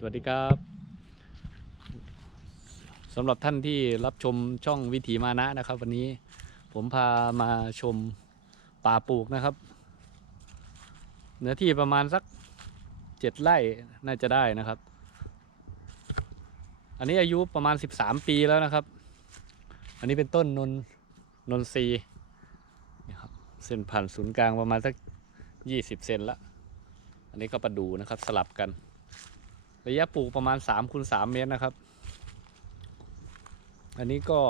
สวัสดีครับสำหรับท่านที่รับชมช่องวิถีมานะนะครับ วันนี้ผมพามาชมป่าปลูกนะครับ เนื้อที่ประมาณสักเจ็ดไร่น่าจะได้นะครับ อันนี้อายุประมาณ13ปีแล้วนะครับ อันนี้เป็นต้นนนนนทรีนี่ครับเส้นผ่านศูนย์กลางประมาณสัก20เซนละอันนี้ก็ประดูนะครับสลับกัน ระยะปลูกประมาณ3คูณ3เมตรนะครับ อันนี้ก็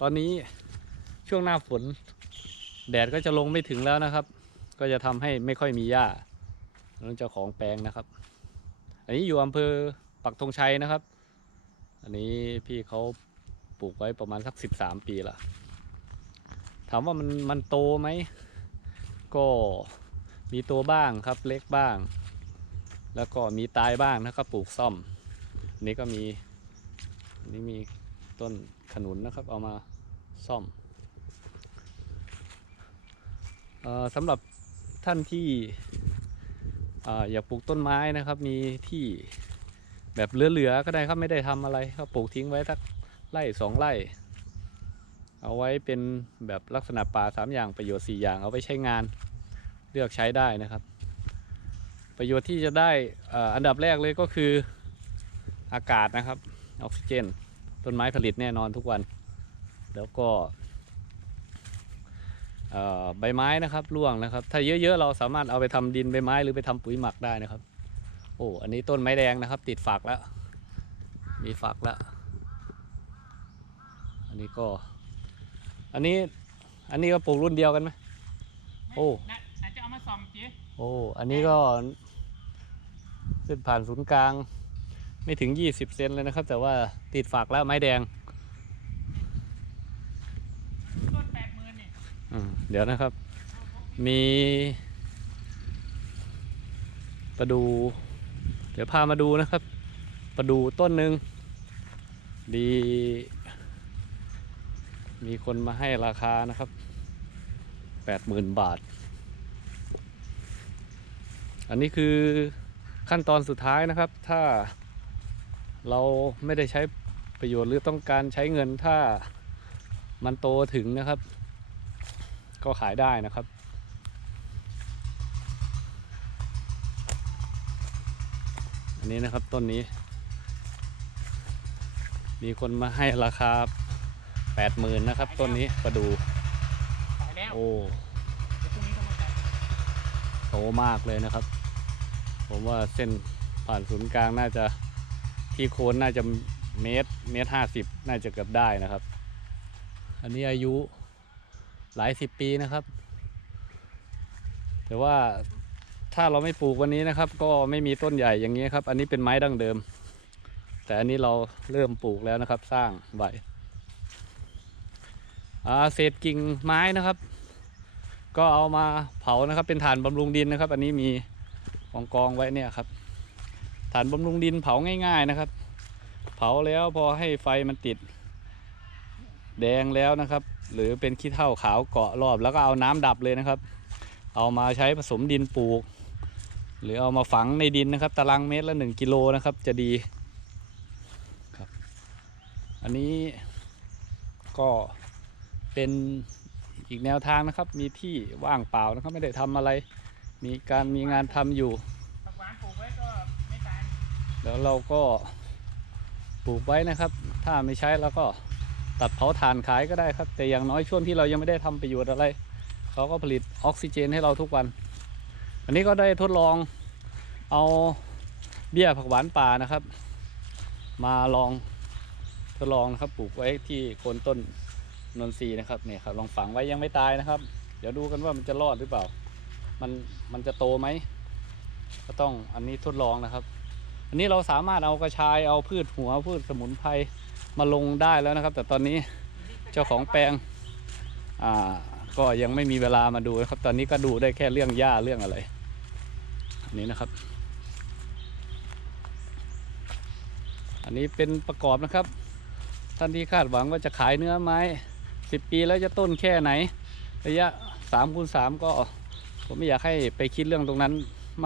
ตอนนี้ช่วงหน้าฝน แดดก็จะลงไม่ถึงแล้วนะครับ ก็จะทำให้ไม่ค่อยมีหญ้านั่นเจ้าของแปลงนะครับ อันนี้อยู่อำเภอปักธงชัยนะครับ อันนี้พี่เขาปลูกไว้ประมาณสัก 13 ปีละถามว่ามันมันโตไหม ก็มีตัวบ้างครับเล็กบ้าง แล้วก็มีตายบ้างนะครับปลูกซ่อมนนี้ก็มีนนี้มีต้นขนุนนะครับเอามาซ่อมออสำหรับท่านที่ออยากปลูกต้นไม้นะครับมีที่แบบเหลือๆก็ได้ครับไม่ได้ทำอะไรก็ปลูกทิ้งไว้สักไร่สองไร่ เอาไว้เป็นแบบลักษณะป่าสามอย่างประโยชน์สี่อย่างเอาไว้ใช้งานเลือกใช้ได้นะครับ ประโยชน์ที่จะได้อันดับแรกเลยก็คืออากาศนะครับ ออกซิเจน ต้นไม้ผลิตแน่นอนทุกวัน แล้วก็ใบไม้นะครับร่วงนะครับ ถ้าเยอะๆเราสามารถเอาไปทำดินใบไม้หรือไปทำปุ๋ยหมักได้นะครับ โอ้อันนี้ต้นไม้แดงนะครับ ติดฝักแล้ว มีฝักแล้ว อันนี้ก็ อันนี้อันนี้ก็ปลูกรุ่นเดียวกันไหมโอ้ โอ้ อันนี้ก็เส้นผ่านศูนย์กลาง ไม่ถึง 20 เซนเลยนะครับ แต่ว่าติดฝากแล้วไม้แดงต้นแปดหมื่นนี่อืมเดี๋ยวนะครับ มีประดู เดี๋ยวพามาดูนะครับ ประดูต้นหนึ่งดี มีคนมาให้ราคานะครับ 80,000 บาท อันนี้คือขั้นตอนสุดท้ายนะครับ ถ้าเราไม่ได้ใช้ประโยชน์หรือต้องการใช้เงินถ้ามันโตถึงนะครับ ก็ขายได้นะครับ อันนี้นะครับต้นนี้ มีคนมาให้ราคา80,000นะครับ ต้นนี้ประดูขายแล้วโอ้ เดี๋ยวพรุ่งนี้ก็มาจัด โต มากเลยนะครับ ผมว่าเส้นผ่านศูนย์กลางน่าจะที่โคนน่าจะเมตรเมตรห้าสิบน่าจะเกือบได้นะครับ อันนี้อายุหลายสิบปีนะครับ แต่ว่าถ้าเราไม่ปลูกวันนี้นะครับ ก็ไม่มีต้นใหญ่อย่างนี้ครับ อันนี้เป็นไม้ดั้งเดิม แต่อันนี้เราเริ่มปลูกแล้วนะครับ สร้างไว้อ่าเศษกิ่งไม้นะครับ ก็เอามาเผานะครับ เป็นฐานบำรุงดินนะครับ อันนี้มีกองกองไว้เนี่ยครับ ฐานบำรุงดินเผาง่าย ๆนะครับ เผาแล้วพอให้ไฟมันติด แดงแล้วนะครับ หรือเป็นขี้เถ้าขาวเกาะรอบ แล้วก็เอาน้ำดับเลยนะครับ เอามาใช้ผสมดินปลูก หรือเอามาฝังในดินนะครับ ตารางเมตรละหนึ่งกิโลนะครับ จะดีครับ อันนี้ก็เป็น อีกแนวทางนะครับ มีที่ว่างเปล่านะครับไม่ได้ทำอะไร มีการมีงานทำอยู่ผักหวานปลูกไว้ก็ไม่ตายแล้วเราก็ปลูกไว้นะครับ ถ้าไม่ใช้เราก็ตัดเผาถ่านขายก็ได้ครับ แต่อย่างน้อยช่วงที่เรายังไม่ได้ทำประโยชน์อะไรเขาก็ผลิตออกซิเจนให้เราทุกวัน อันนี้ก็ได้ทดลองเอาเบี้ยผักหวานป่านะครับ มาลองทดลองนะครับปลูกไว้ที่โคนต้น นนทรีย์นะครับเนี่ยครับลองฝังไว้ยังไม่ตายนะครับ เดี๋ยวดูกันว่ามันจะรอดหรือเปล่า มันมันจะโตไหมก็ต้องอันนี้ทดลองนะครับ อันนี้เราสามารถเอากระชายเอาพืชหัวพืชสมุนไพรมาลงได้แล้วนะครับ แต่ตอนนี้เจ้าของแปลงอ่าก็ยังไม่มีเวลามาดูนะครับ ตอนนี้ก็ดูได้แค่เรื่องหญ้าเรื่องอะไรอันนี้นะครับ อันนี้เป็นประกอบนะครับ ท่านที่คาดหวังว่าจะขายเนื้อไม้ สิบปีแล้วจะต้นแค่ไหน ระยะสามคูณสามก็ผมไม่อยากให้ไปคิดเรื่องตรงนั้น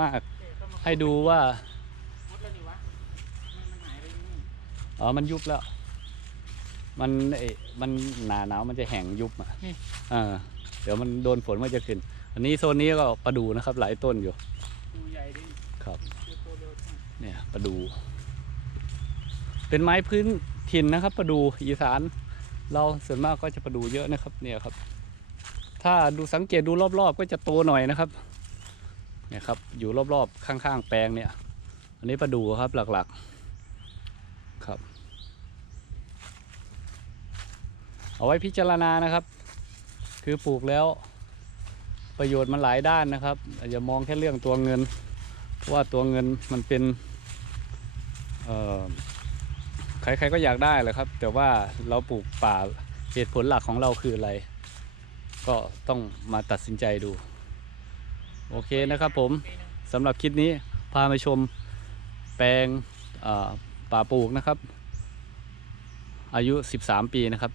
มากเอ๊ะก็มาให้ดูว่าหมดแล้วนี่วะอ๋อมันยุบแล้ว มันเอมันหนาหนาวมันจะแห้งยุบอะนี่เออเดี๋ยวมันโดนฝนมันจะขึ้น อันนี้โซนนี้ก็ประดูนะครับ หลายต้นอยู่ดูใหญ่ดิครับคือโตเร็วจังเนี่ยประดู เป็นไม้พื้นถิ่นนะครับ ประดูอีสาน เราส่วนมากก็จะประดูเยอะนะครับ เนี่ยครับ ถ้าดูสังเกตดูรอบๆ ก็จะโตหน่อยนะครับ เนี่ยครับ อยู่รอบๆข้างๆแปลงเนี่ย อันนี้ประดูครับหลักๆครับ เอาไว้พิจารณานะครับ คือปลูกแล้วประโยชน์มันหลายด้านนะครับอย่ามองแค่เรื่องตัวเงิน เพราะว่าตัวเงินมันเป็นเอ่อ ใครๆก็อยากได้แหละครับ แต่ว่าเราปลูกป่าเหตุผลหลักของเราคืออะไร ก็ต้องมาตัดสินใจดู โอเคนะครับผมสำหรับคลิปนี้พามาชมแปลงป่าปลูกนะครับ อายุ 13 ปีนะครับ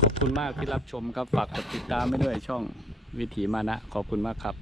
ขอบคุณมากที่รับชมครับ ฝากกดติดตามไปด้วยช่องวิถีมานะ ขอบคุณมากครับ